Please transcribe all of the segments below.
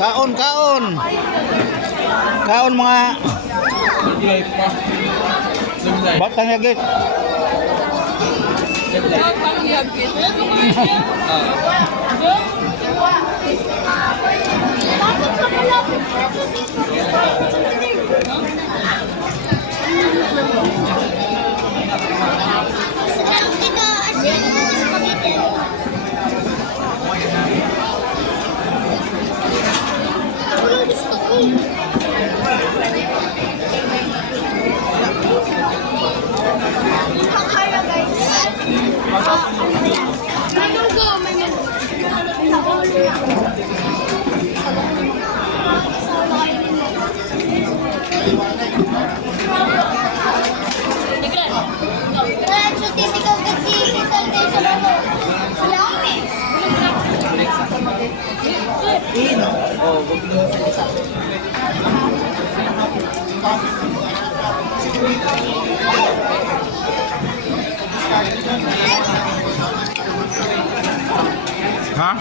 Kaon, kaon. Kaon mga batang yagit. Batang yagit. Ha?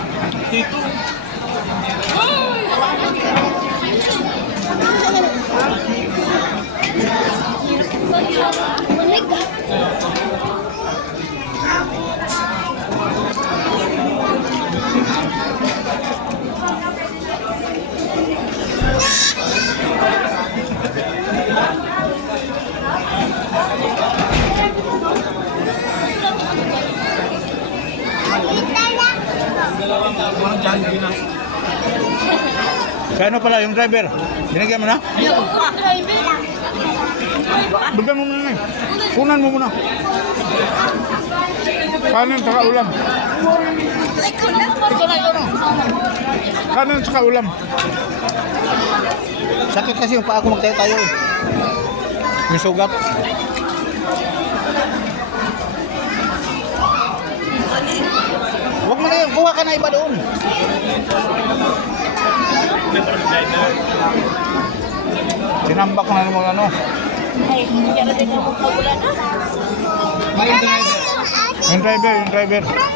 Kaya ano pala yung driver? Binigyan mo na? Bigyan mo muna na eh. Kunan mo muna. Kanin saka ulam. Ito na. Kanin saka ulam. Sakit kasi yung paa ko, magtayo-tayo eh. Yung sugat. Huwag mo na yun, kuha ka na iba doon. Sinambak na naman ano. Ay, hindi ka na din ako pagula na. Yung driver. Wala,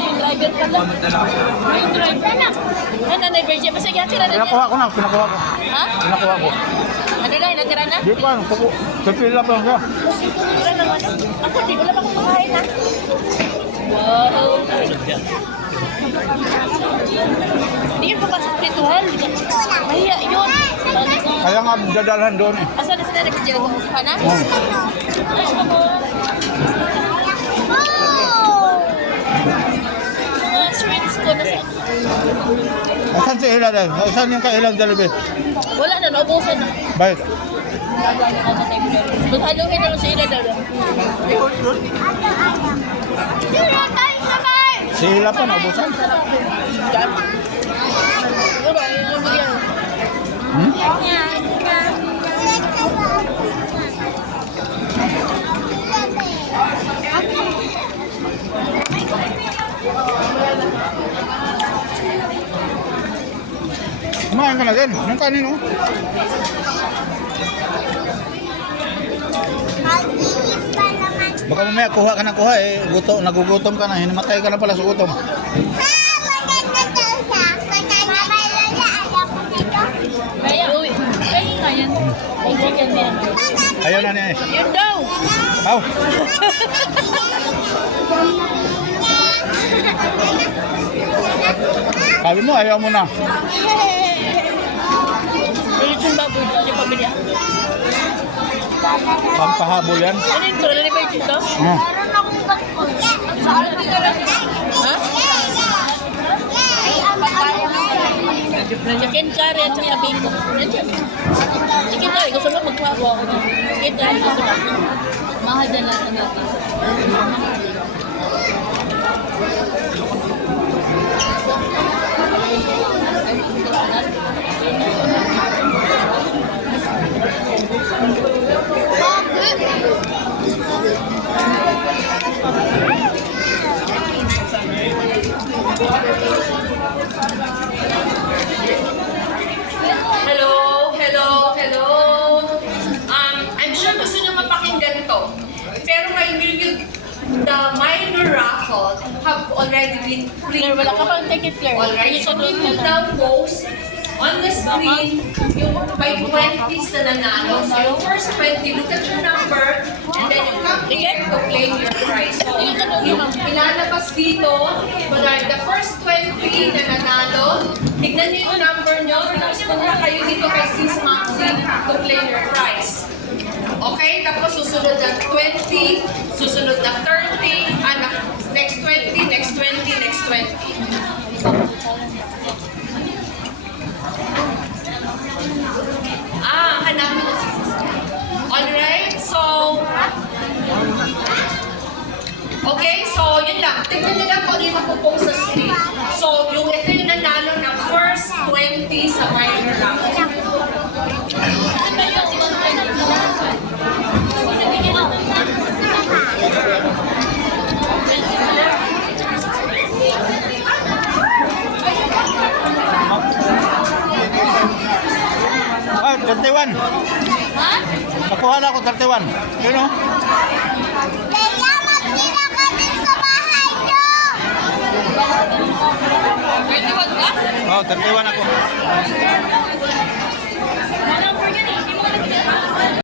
yung driver pala. Yung driver na. Ano na, Virgin? Basta yan sila na din. Pinakuha ko. Ha? Pinakuha ko. Ano na, natira na? Di pa, sa pila pa lang siya. Natira na ano? Ako, di ko lang ako kumakain ha. Wow. Hindi yun papasok dito, Hal. Mahiya yun. Kaya nga dadalhan doon eh. Asa na sila nag-jail ko? Kana? Mga shrimps ko na sa... Asan si Ilan dahil? Asan yung kailang Jollibee? Wala na, naubusan na. Bakit? Maghaluhin na lang sa ila daw. Si Ila pa, naubusan? Siguro, ano yung bigyan? Kumain ka na din. Yung kanin oh. Baka mamaya kuha ka na kuha eh. Nagugutom ka na. Hinimatay ka na pala sa gutom. Kaya, uy. Kaya nga yan. Ay, chicken din. Ayaw na niya eh. Yun daw. Aw! Sabi mo, ayaw mo na. Ulit yung baboy. Hindi pa bilya. Pampahabol yan. Ano yung troll? Ano ba yung ito? Meron akong bato. Saan ka lang? Ha? Chicken curry at saka bacon. Chicken curry. Gusto mo magkuha ako. Chicken curry. Gusto mo. Mahal dyan lang sa natin. I'm sure gusto nyo mapakinggan to. Pero I will you the raffle have already been Claire, wala ka pang pre-drawn. take it, Claire. Alright, so we will na. now post on the screen yung by 20s na nanalo. So yung first 20, look at your number, and then you come here to claim your prize. So yung ilalabas dito, the first 20 na nanalo, tignan niyo yung number nyo, tapos punta kayo dito kay Sis Maxi to claim your prize. Okay, tapos susunod na 20, susunod na 30, next 20, next 20, next 20. Hanapin. Alright, so, okay, so yun lang. Tignan nyo lang kung ano yung mapupost sa screen. So, ito yung nanalo ng first 20 sa minor round. Ano ba yung ibang Ah, 31. Ha? Nakuha na ako 31. Yun o. Kaya magkita kami sa bahay nyo! 21 ka? Oh, 31 ako.